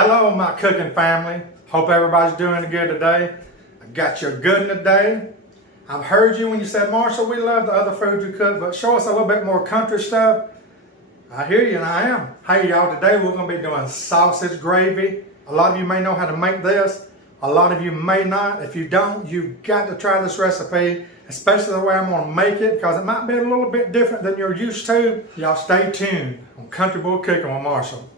Hello, my cooking family. Hope everybody's doing good today. I got you a good one today. I've heard you when you said, Marshall, we love the other food you cook, but show us a little bit more country stuff. I hear you, and I am. Hey, y'all, today we're going to be doing sausage gravy. A lot of you may know how to make this. A lot of you may not. If you don't, you've got to try this recipe, especially the way I'm going to make it, because it might be a little bit different than you're used to. Y'all stay tuned on Country Boy Cooking with Marshall.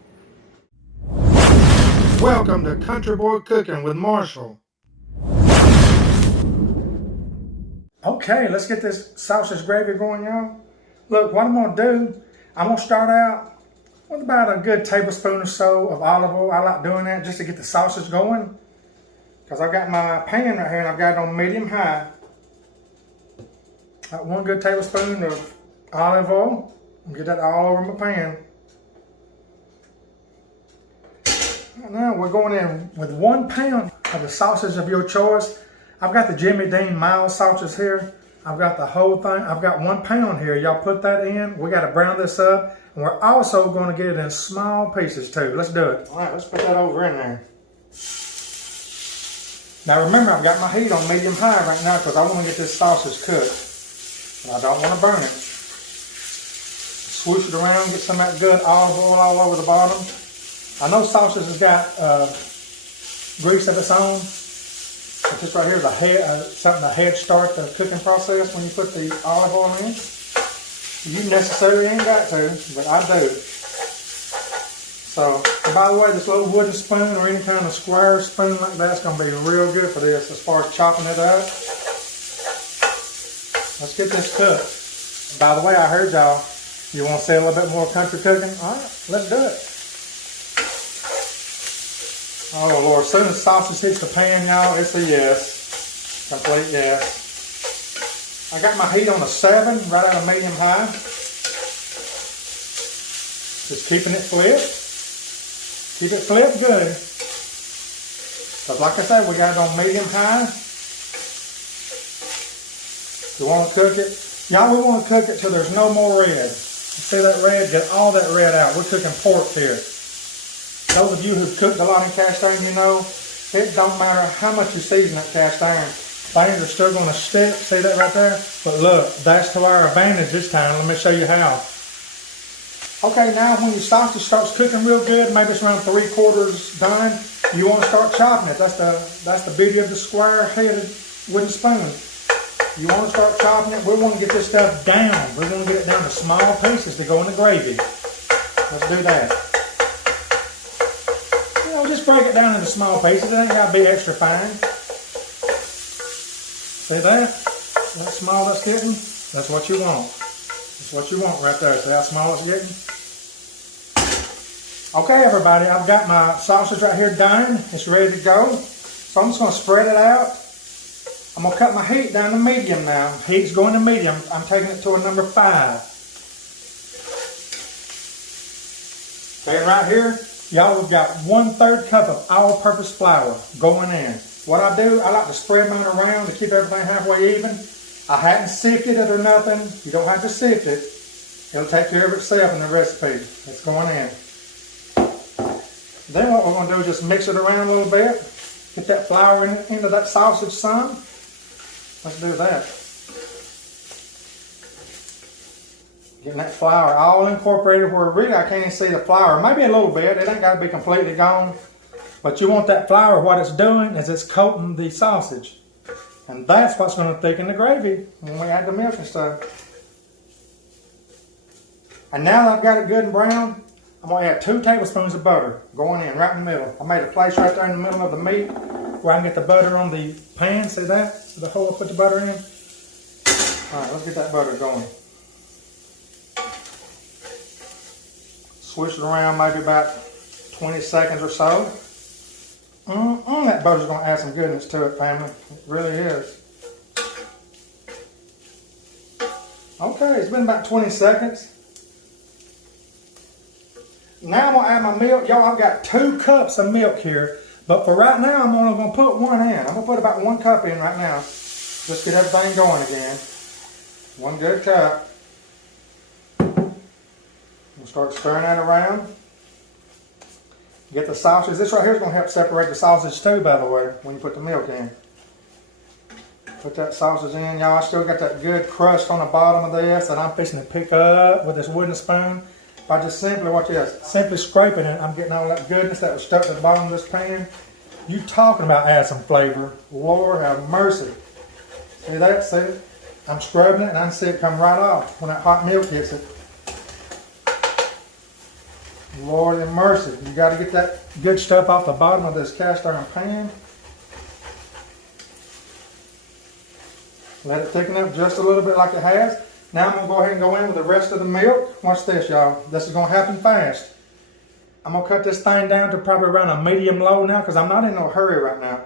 Welcome to Country Boy Cooking with Marshall. Okay, let's get this sausage gravy going, y'all. Look, what I'm going to do, I'm going to start out with about a good tablespoon or so of olive oil. I like doing that just to get the sausage going, because I've got my pan right here and I've got it on medium high. Got one good tablespoon of olive oil. Get that all over my pan. Now we're going in with 1 pound of the sausage of your choice. I've got the Jimmy Dean mild sausages here. I've got the whole thing. I've got 1 pound here. Y'all put that in. We got to brown this up. And we're also going to get it in small pieces too. Let's do it. All right, let's put that over in there. Now remember, I've got my heat on medium high right now because I want to get this sausage cooked. But I don't want to burn it. Swoosh it around, get some of that good olive oil all over the bottom. I know sausage has got grease of its own, but this right here is something to head start the cooking process when you put the olive oil in. You necessarily ain't got to, but I do. So, and by the way, this little wooden spoon or any kind of square spoon like that's going to be real good for this as far as chopping it up. Let's get this cooked. By the way, I heard y'all, you want to see a little bit more country cooking? All right, let's do it. Oh Lord, as soon as sausage hits the pan, y'all, it's a yes. Complete yes. I got my heat on a 7, right out of medium high. Just keeping it flipped. Keep it flipped good. Because like I said, we got it on medium high. We want to cook it. Y'all, we want to cook it till there's no more red. See that red? Get all that red out. We're cooking pork here. Those of you who've cooked a lot in cast iron, you know, it don't matter how much you season that cast iron. Things are still going to stick. See that right there? But look, that's to our advantage this time. Let me show you how. Okay, now when your sausage starts cooking real good, maybe it's around 3/4 done, you want to start chopping it. That's the beauty of the square-headed wooden spoon. You want to start chopping it. We want to get this stuff down. We're going to get it down to small pieces to go in the gravy. Let's do that. Just break it down into small pieces. It ain't got to be extra fine. See that? That small that's getting? That's what you want. That's what you want right there. See how small it's getting? Okay, everybody. I've got my sausage right here done. It's ready to go. So I'm just going to spread it out. I'm going to cut my heat down to medium now. Heat's going to medium. I'm taking it to a number 5. Okay, and right here, y'all, we've got 1/3 cup of all-purpose flour going in. What I do, I like to spread mine around to keep everything halfway even. I hadn't sifted it or nothing. You don't have to sift it. It'll take care of itself in the recipe. It's going in. Then what we're going to do is just mix it around a little bit. Get that flour into that sausage some. Let's do that. Getting that flour all incorporated where really I can't even see the flour. Maybe a little bit. It ain't got to be completely gone. But you want that flour, what it's doing is it's coating the sausage. And that's what's going to thicken the gravy when we add the milk and stuff. And now that I've got it good and brown, I'm going to add 2 tablespoons of butter going in right in the middle. I made a place right there in the middle of the meat where I can get the butter on the pan. See that? The hole I put the butter in. Alright, let's get that butter going. Switch it around maybe about 20 seconds or so. That butter's going to add some goodness to it, family. It really is. Okay, it's been about 20 seconds. Now I'm going to add my milk. Y'all, I've got 2 cups of milk here. But for right now, I'm only going to put 1 in. I'm going to put about 1 cup in right now. Just get everything going again. 1 good cup. We'll start stirring that around. Get the sausage. This right here is going to help separate the sausage too, by the way, when you put the milk in. Put that sausage in, y'all. I still got that good crust on the bottom of this that I'm fixing to pick up with this wooden spoon. By just simply, watch this, simply scraping it, I'm getting all that goodness that was stuck to the bottom of this pan. You talking about add some flavor. Lord have mercy. See that? See it? I'm scrubbing it and I can see it come right off when that hot milk hits it. Lord have mercy. You got to get that good stuff off the bottom of this cast iron pan. Let it thicken up just a little bit like it has. Now I'm going to go ahead and go in with the rest of the milk. Watch this, y'all. This is going to happen fast. I'm going to cut this thing down to probably around a medium low now because I'm not in no hurry right now.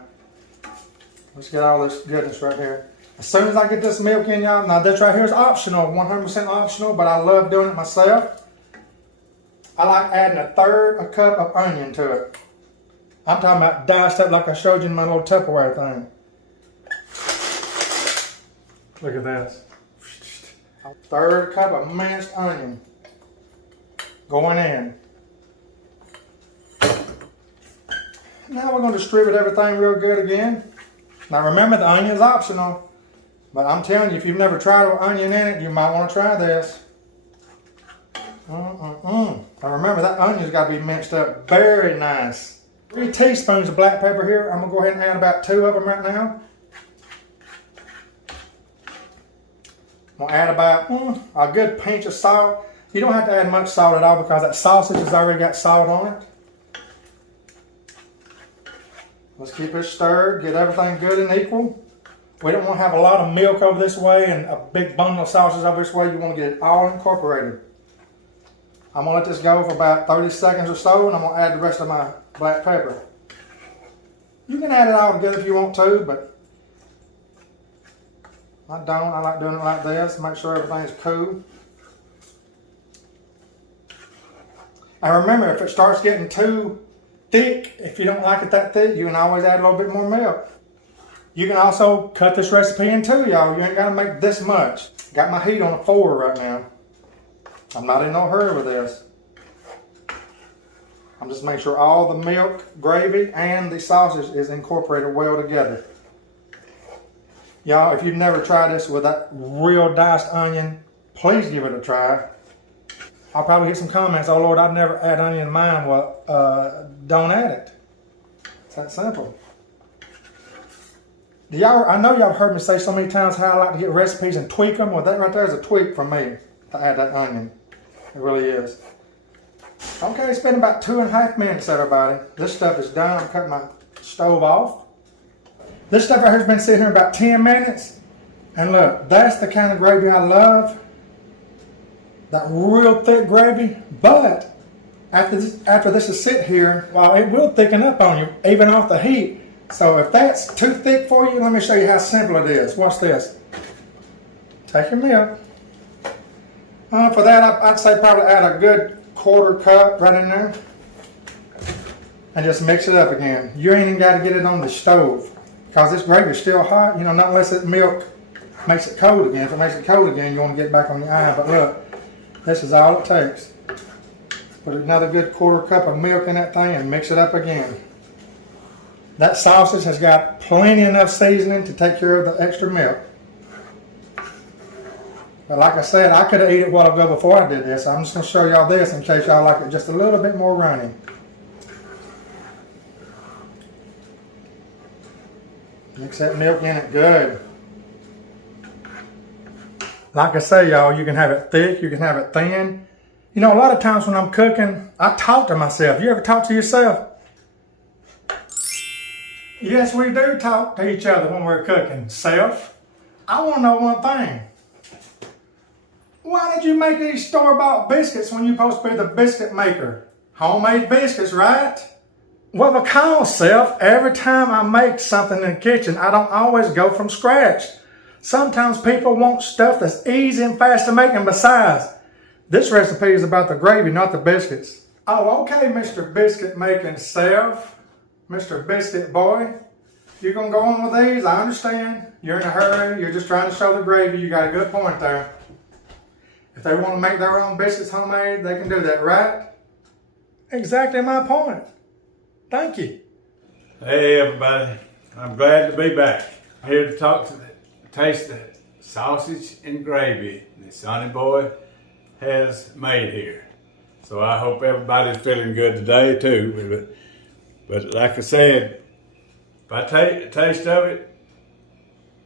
Let's get all this goodness right here. As soon as I get this milk in, y'all, now this right here is optional, 100% optional, but I love doing it myself. I like adding 1/3 cup of onion to it. I'm talking about diced up like I showed you in my little Tupperware thing. Look at this. 1/3 cup of minced onion going in. Now we're going to distribute everything real good again. Now remember, the onion is optional, but I'm telling you, if you've never tried with onion in it, you might want to try this. Now remember, that onion's got to be minced up very nice. 3 teaspoons of black pepper here. I'm going to go ahead and add about 2 of them right now. I'm going to add about a good pinch of salt. You don't have to add much salt at all because that sausage has already got salt on it. Let's keep it stirred, get everything good and equal. We don't want to have a lot of milk over this way and a big bundle of sausage over this way. You want to get it all incorporated. I'm going to let this go for about 30 seconds or so, and I'm going to add the rest of my black pepper. You can add it all together if you want to, but I don't. I like doing it like this, make sure everything's cool. And remember, if it starts getting too thick, if you don't like it that thick, you can always add a little bit more milk. You can also cut this recipe in two, y'all. You ain't got to make this much. Got my heat on a 4 right now. I'm not in no hurry with this. I'm just making sure all the milk, gravy, and the sausage is incorporated well together. Y'all, if you've never tried this with that real diced onion, please give it a try. I'll probably get some comments, oh Lord, I've never add onion in mine. Well, don't add it. It's that simple. I know y'all heard me say so many times how I like to get recipes and tweak them. Well, that right there is a tweak for me to add that onion. It really is. Okay, it's been about 2.5 minutes, everybody. This stuff is done. I'm cutting my stove off. This stuff right here has been sitting here about 10 minutes. And look, that's the kind of gravy I love. That real thick gravy. But after this is sit here, well, it will thicken up on you, even off the heat. So if that's too thick for you, let me show you how simple it is. Watch this. Take your milk. For that, I'd say probably add a good 1/4 cup right in there. And just mix it up again. You ain't even got to get it on the stove. Because this gravy is still hot, not unless that milk makes it cold again. If it makes it cold again, you want to get it back on the iron. But look, this is all it takes. Put another good 1/4 cup of milk in that thing and mix it up again. That sausage has got plenty enough seasoning to take care of the extra milk. But like I said, I could have ate it a while ago before I did this. I'm just going to show y'all this in case y'all like it just a little bit more runny. Mix that milk in it good. Like I say, y'all, you can have it thick, you can have it thin. A lot of times when I'm cooking, I talk to myself. You ever talk to yourself? Yes, we do talk to each other when we're cooking. Self, I want to know one thing. Why did you make these store-bought biscuits when you're supposed to be the biscuit maker? Homemade biscuits, right? Well, because, Self, every time I make something in the kitchen, I don't always go from scratch. Sometimes people want stuff that's easy and fast to make, and besides, this recipe is about the gravy, not the biscuits. Oh, okay, Mr. Biscuit making Self. Mr. Biscuit boy. You're going to go on with these? I understand. You're in a hurry. You're just trying to show the gravy. You got a good point there. If they want to make their own biscuits homemade, they can do that, right? Exactly my point. Thank you. Hey everybody, I'm glad to be back. Here to taste the sausage and gravy that Sonny Boy has made here. So I hope everybody's feeling good today too. But like I said, if I take a taste of it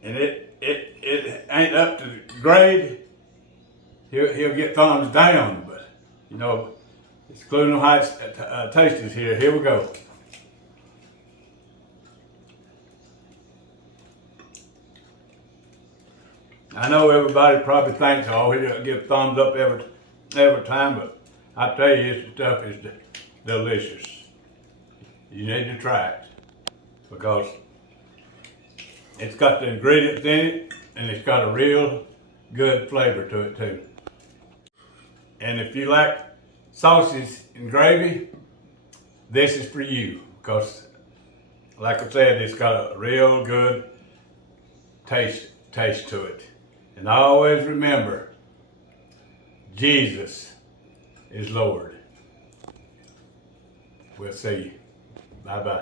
and it ain't up to the grade, he'll get thumbs down. But you know, it's Colonial Heights Tasters here. Here we go. I know everybody probably thinks, oh, he'll give thumbs up every time, but I tell you, this stuff is delicious. You need to try it because it's got the ingredients in it and it's got a real good flavor to it too. And if you like sausage and gravy, this is for you because, like I said, it's got a real good taste to it. And I always remember, Jesus is Lord. We'll see you. Bye-bye.